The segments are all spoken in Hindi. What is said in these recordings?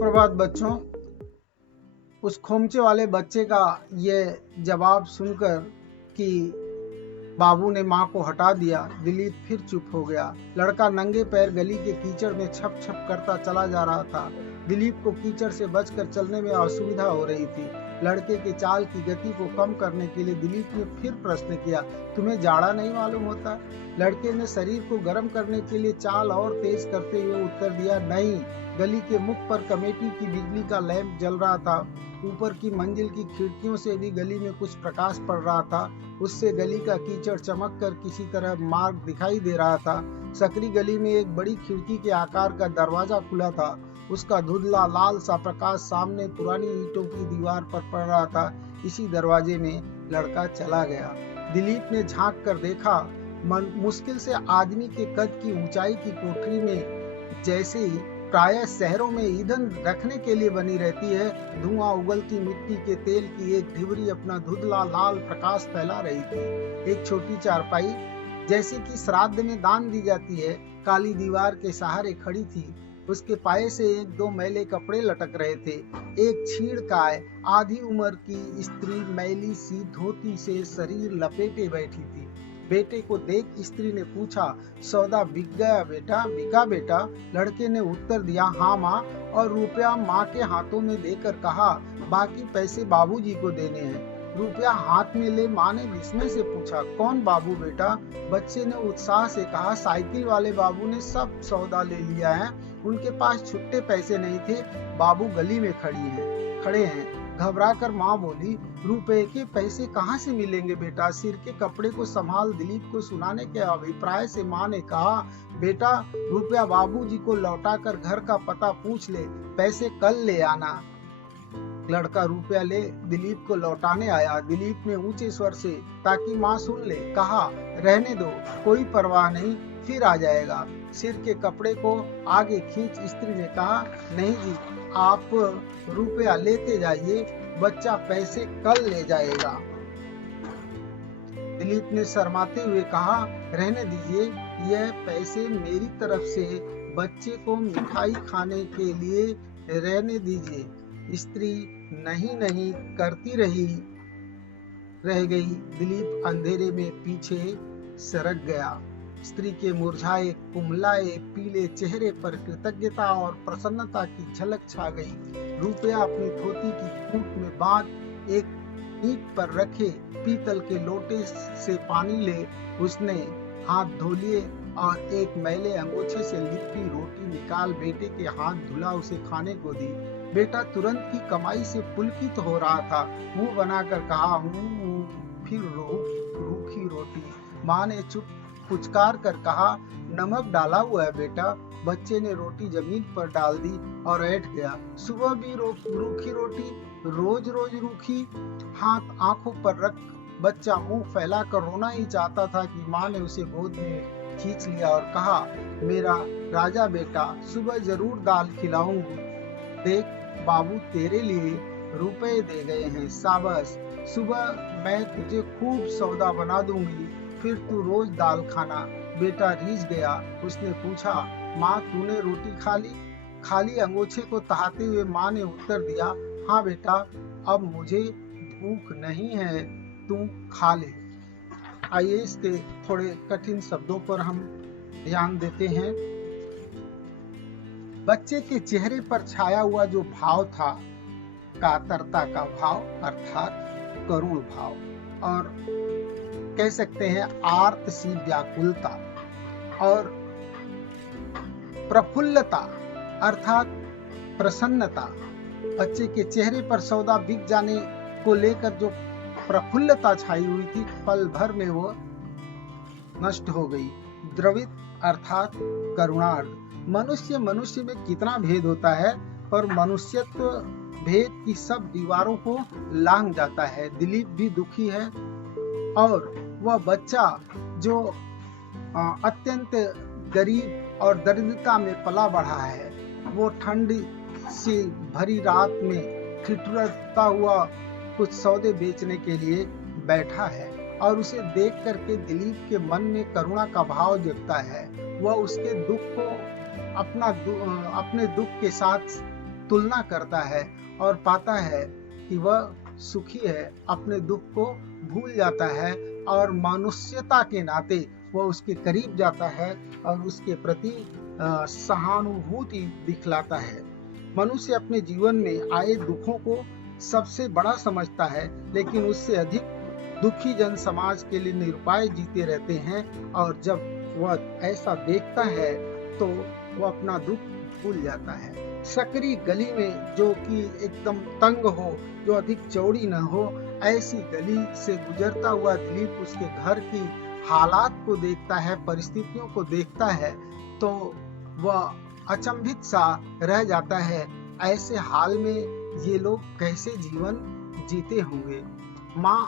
सुप्रभात बच्चों। उस खोमचे वाले बच्चे का ये जवाब सुनकर कि बाबू ने माँ को हटा दिया, दिलीप फिर चुप हो गया। लड़का नंगे पैर गली के कीचड़ में छप छप करता चला जा रहा था। दिलीप को कीचड़ से बचकर चलने में असुविधा हो रही थी। लड़के के चाल की गति को कम करने के लिए दिलीप ने फिर प्रश्न किया, तुम्हें जाड़ा नहीं मालूम होता? लड़के ने शरीर को गर्म करने के लिए चाल और तेज करते हुए उत्तर दिया, नहीं। गली के मुख पर कमेटी की बिजली का लैंप जल रहा था। ऊपर की मंजिल की खिड़कियों से भी गली में कुछ प्रकाश पड़ रहा था। उससे गली का कीचड़ चमक कर किसी तरह मार्ग दिखाई दे रहा था। सकरी गली में एक बड़ी खिड़की के आकार का दरवाजा खुला था। उसका धुंधला लाल सा प्रकाश सामने पुरानी ईंटों की दीवार पर पड़ रहा था। इसी दरवाजे में लड़का चला गया। दिलीप ने झांक कर देखा। मुश्किल से आदमी के कद की ऊंचाई की कोठरी में जैसे प्रायः शहरों में ईंधन रखने के लिए बनी रहती है, धुआं उगलती मिट्टी के तेल की एक ढिबरी अपना धुंधला लाल प्रकाश फैला रही थी। एक छोटी चारपाई जैसे कि श्राद्ध में दान दी जाती है, काली दीवार के सहारे खड़ी थी। उसके पाए से एक दो मैले कपड़े लटक रहे थे। एक छीड़काय आधी उम्र की स्त्री मैली सी धोती से शरीर लपेटे बैठी थी। बेटे को देख स्त्री ने पूछा, सौदा बिक गया बेटा? बिका बेटा? लड़के ने उत्तर दिया, हाँ माँ, और रुपया माँ के हाथों में देकर कहा, बाकी पैसे बाबूजी को देने हैं। रुपया हाथ में ले माँ ने विस्मय से पूछा, कौन बाबू बेटा? बच्चे ने उत्साह से कहा, साइकिल वाले बाबू ने सब सौदा ले लिया है, उनके पास छुट्टे पैसे नहीं थे, बाबू गली में खड़े हैं। घबराकर माँ बोली, रुपए के पैसे कहाँ से मिलेंगे बेटा? सिर के कपड़े को संभाल दिलीप को सुनाने के अभिप्राय से माँ ने कहा, बेटा रुपया बाबूजी को लौटाकर घर का पता पूछ ले, पैसे कल ले आना। लड़का रुपया ले दिलीप को लौटाने आया। दिलीप ने ऊंचे स्वर से, ताकि माँ सुन ले, कहा, रहने दो, कोई परवाह नहीं, फिर आ जाएगा। सिर के कपड़े को आगे खींच स्त्री ने कहा, नहीं जी, आप रुपया लेते जाइए, बच्चा पैसे कल ले जाएगा। दिलीप ने शर्माते हुए कहा, रहने दीजिए, यह पैसे मेरी तरफ से बच्चे को मिठाई खाने के लिए रहने दीजिए। स्त्री नहीं करती रह गई। दिलीप अंधेरे में पीछे सरक गया। स्त्री के मुरझाए कुमलाए पीले चेहरे पर कृतज्ञता और प्रसन्नता की झलक छा गई। रुपया अपनी धोती की खूंट में बांध एक ईंट पर रखे पीतल के लोटे से पानी ले उसने हाथ धो लिए और एक मैले अंगोछे से लिपटी रोटी निकाल बेटे के हाथ धुला उसे खाने को दी। बेटा तुरंत की कमाई से पुलकित हो रहा था। मुंह बनाकर कहा, फिर रूखी रोटी। माँ ने चुप पुचकार कर कहा, नमक डाला हुआ है बेटा। बच्चे ने रोटी जमीन पर डाल दी और बैठ गया। सुबह भी रूखी रोटी, रोज रूखी। हाथ आंखों पर रख बच्चा मुंह फैलाकर रोना ही चाहता था कि माँ ने उसे गोद में खींच लिया और कहा, मेरा राजा बेटा, सुबह जरूर दाल खिलाऊंगी। देख बाबू तेरे लिए रुपए दे गए हैं, शाबाश। सुबह मैं तुझे खूब सौदा बना दूंगी, फिर तू रोज दाल खाना। बेटा रीझ गया। उसने पूछा, माँ तूने रोटी खा ली? खाली अंगोछे को तहाते हुए माँ ने उत्तर दिया, हाँ बेटा, अब मुझे भूख नहीं है, तू खा ले। आइए इसके थोड़े कठिन शब्दों पर हम ध्यान देते हैं। बच्चे के चेहरे पर छाया हुआ जो भाव था, कातरता का भाव अर्थात करुण भाव, और कह सकते हैं आर्त सी व्याकुलता, और प्रफुल्लता अर्थात प्रसन्नता। बच्चे के चेहरे पर सौदा बिक जाने को लेकर जो प्रफुल्लता छाई हुई थी, पल भर में वो नष्ट हो गई। द्रवित अर्थात करुणार्थ। मनुष्य में कितना भेद होता है, पर मनुष्यत्व भेद की सब दीवारों को लांघ जाता है। दिलीप भी दुखी है, और वह बच्चा जो अत्यंत गरीब और दरिद्रता में पला बढ़ा है, वो ठंड से भरी रात में ठिठुरता हुआ कुछ सौदे बेचने के लिए बैठा है, और उसे देख करके दिलीप के मन में करुणा का भाव जगता है। वह उसके दुख को अपने दुख के साथ तुलना करता है और पाता है कि वह सुखी है, अपने दुख को भूल जाता है और मनुष्यता के नाते वह उसके करीब जाता है और उसके प्रति सहानुभूति दिखलाता है। मनुष्य अपने जीवन में आए दुखों को सबसे बड़ा समझता है, लेकिन उससे अधिक दुखी जन समाज के लिए निरुपाय जीते रहते हैं और जब वह ऐसा देखता है तो वह अपना दुख भूल जाता है। सकरी गली में जो कि एकदम तंग हो, जो अधिक चौड़ी न हो, ऐसी गली से गुजरता हुआ दिलीप उसके घर की हालात को देखता है, परिस्थितियों को देखता है तो वह अचंभित सा रह जाता है। ऐसे हाल में ये लोग कैसे जीवन जीते होंगे। माँ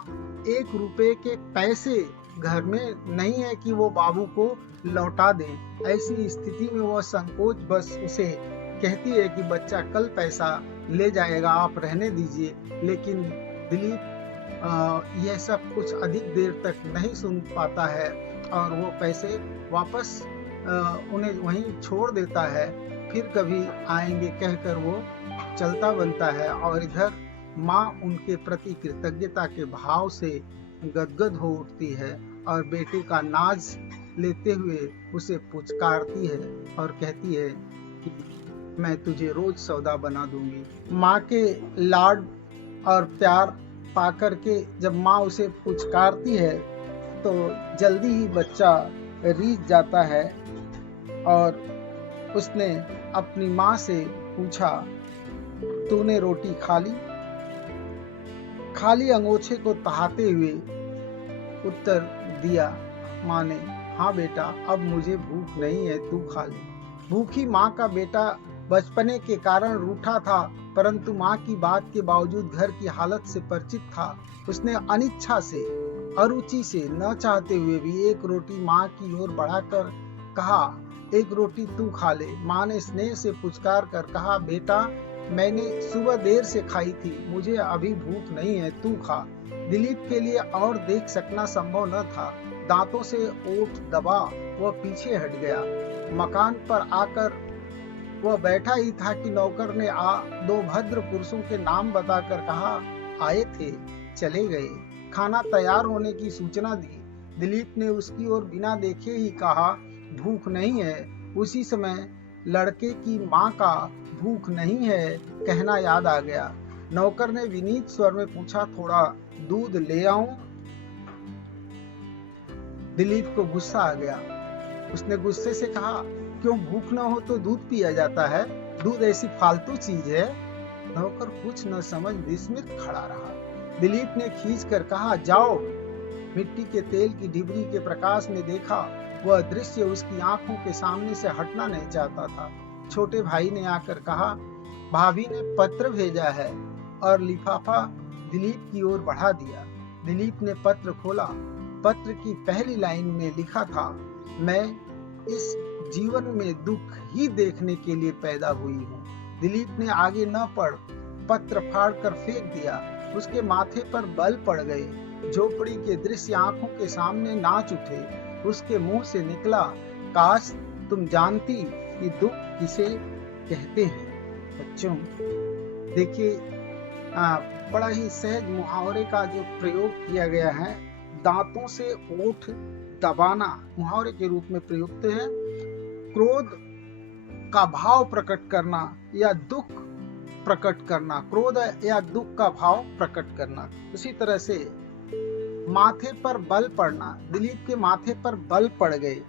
1 रुपए के पैसे घर में नहीं है कि वो बाबू को लौटा दें। ऐसी स्थिति में वह संकोच बस उसे कहती है कि बच्चा कल पैसा ले जाएगा, आप रहने दीजिए। लेकिन दिलीप यह सब कुछ अधिक देर तक नहीं सुन पाता है और वो पैसे वापस उन्हें वहीं छोड़ देता है। फिर कभी आएंगे कहकर वो चलता बनता है और इधर माँ उनके प्रति कृतज्ञता के भाव से गदगद हो उठती है और बेटे का नाज लेते हुए उसे पुचकारती है और कहती है कि मैं तुझे रोज सौदा बना दूंगी। माँ के लाड और प्यार पाकर के जब माँ उसे पुचकारती है तो जल्दी ही बच्चा रीझ जाता है और उसने अपनी माँ से पूछा, तूने रोटी खा ली? खाली अंगोछे को तहाते हुए उत्तर दिया माँ ने, हाँ बेटा, अब मुझे भूख नहीं है, तू खा ले। भूखी माँ का बेटा बचपने के कारण रूठा था, परंतु माँ की बात के बावजूद घर की हालत से परिचित था। उसने अनिच्छा से, अरुचि से, न चाहते हुए भी 1 रोटी माँ की ओर बढ़ाकर कहा, 1 रोटी तू खा ले। माँ ने स्नेह से पुचकार कर कहा, बेटा, मैंने सुबह देर से खाई थी, मुझे अभी भूख नहीं है, तू खा। दिलीप के लिए और देख सकना संभव न था। दांतों से ओठ दबा वह पीछे हट गया। मकान पर आकर वह बैठा ही था कि नौकर ने 2 भद्र पुरुषों के नाम बताकर कहा, आए थे, चले गए। खाना तैयार होने की सूचना दी। दिलीप ने उसकी ओर बिना देखे ही कहा, भूख नहीं है। उसी समय लड़के की माँ का भूख नहीं है कहना याद आ गया। नौकर ने विनीत स्वर में पूछा, थोड़ा दूध ले आऊं? दिलीप को गुस्सा आ गया। उसने गुस्से से कहा, क्यों, भूख न हो तो दूध पिया जाता है? दूध ऐसी फालतू चीज है? नौकर कुछ न समझ विस्मित खड़ा रहा। दिलीप ने खींच कर कहा, जाओ। मिट्टी के तेल की डिबरी के प्रकाश में देखा, वह दृश्य उसकी आंखों के सामने से हटना नहीं चाहता था। छोटे भाई ने आकर कहा, भाभी ने पत्र भेजा है, और लिफाफा दिलीप की ओर बढ़ा दिया। दिलीप ने पत्र खोला। पत्र की पहली लाइन में लिखा था, मैं इस जीवन में दुख ही देखने के लिए पैदा हुई हूँ। दिलीप ने आगे न पढ़ पत्र फाड़ कर फेंक दिया। उसके माथे पर बल पड़ गए। झोपड़ी के दृश्य आंखों के सामने नाच उठे। उसके मुंह से निकला, काश तुम जानती कि दुख किसे कहते हैं। बच्चों देखिए, बड़ा ही सहज मुहावरे का जो प्रयोग किया गया है, दांतों से ओठ दबाना मुहावरे के रूप में प्रयुक्त है। क्रोध का भाव प्रकट करना या दुख प्रकट करना, क्रोध या दुख का भाव प्रकट करना। उसी तरह से माथे पर बल पड़ना, दिलीप के माथे पर बल पड़ गए,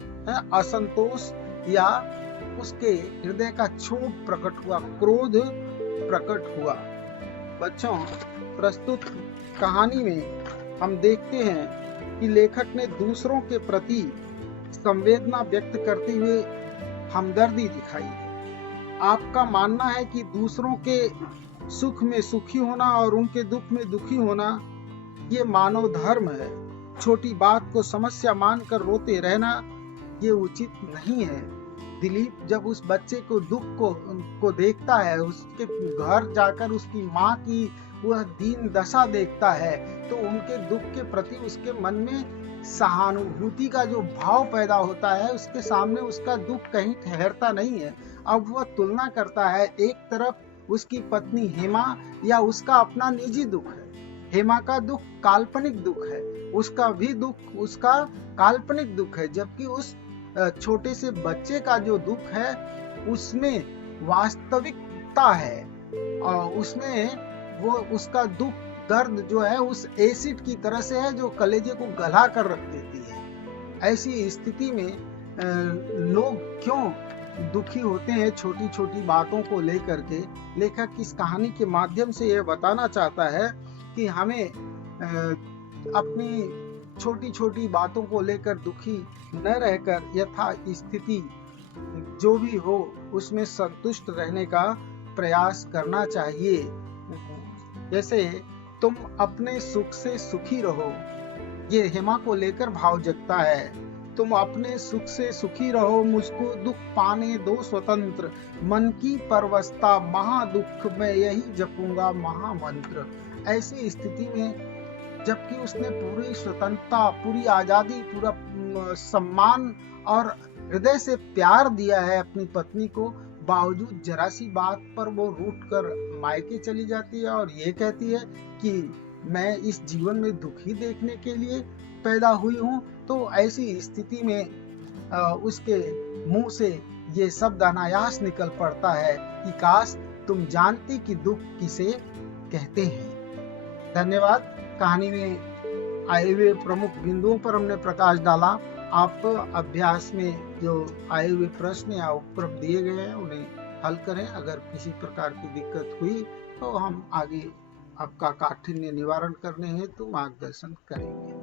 असंतोष या उसके हृदय का क्षोभ प्रकट हुआ, क्रोध प्रकट हुआ। बच्चों, प्रस्तुत कहानी में हम देखते हैं कि लेखक ने दूसरों के प्रति संवेदना व्यक्त करते हुए हमदर्दी दिखाई है। आपका मानना है कि दूसरों के सुख में सुखी होना और उनके दुख में दुखी होना ये मानव धर्म है। छोटी बात को समस्या मानकर रोते रहना ये उचित नहीं है। दिलीप जब उस बच्चे को दुख को देखता है, उसके घर जाकर उसकी माँ की वह दीन दशा देखता है, तो उनके दुख के प्रति उसके मन में सहानुभूति का जो भाव पैदा होता है, उसके सामने उसका दुख कहीं ठहरता नहीं है। अब वह तुलना करता है, एक तरफ उसकी पत्नी हेमा या उसका अपना निजी दुख है। हेमा का दुख काल्पनिक दुख है, उसका भी दुख उसका काल्पनिक दुख है, जबकि उस छोटे से बच्चे का जो दुख है उसमें वास्तविकता है और उसमें वो उसका दुख दर्द जो है उस एसिड की तरह से है जो कलेजे को गला कर रख देती है। ऐसी स्थिति में लोग क्यों दुखी होते हैं छोटी छोटी बातों को लेकर के। लेखक इस कहानी के माध्यम से यह बताना चाहता है कि हमें अपनी छोटी छोटी बातों को लेकर दुखी न रहकर यथा स्थिति जो भी हो उसमें संतुष्ट रहने का प्रयास करना चाहिए। जैसे तुम अपने सुख से सुखी रहो, ये हेमा को लेकर भाव जगता है। तुम अपने सुख से सुखी रहो, मुझको दुख पाने दो स्वतंत्र, मन की परवस्ता महा दुख में यही जपूंगा महामंत्र। ऐसी स्थिति में जबकि उसने पूरी स्वतंत्रता, पूरी आजादी, पूरा सम्मान और हृदय से प्यार दिया है अपनी पत्नी को, बावजूद जरा सी बात पर वो रूठ कर मायके चली जाती है और ये कहती है कि मैं इस जीवन में दुखी देखने के लिए पैदा हुई हूँ। तो ऐसी स्थिति में उसके मुंह से ये शब्द अनायास निकल पड़ता है कि काश तुम जानती कि दुख किसे कहते हैं। धन्यवाद। कहानी में आए हुए प्रमुख बिंदुओं पर हमने प्रकाश डाला। आप अभ्यास में जो आए हुए प्रश्न या उपक्रम दिए गए हैं उन्हें हल करें। अगर किसी प्रकार की दिक्कत हुई तो हम आगे आपका काठिन्य निवारण करने हेतु मार्गदर्शन करेंगे।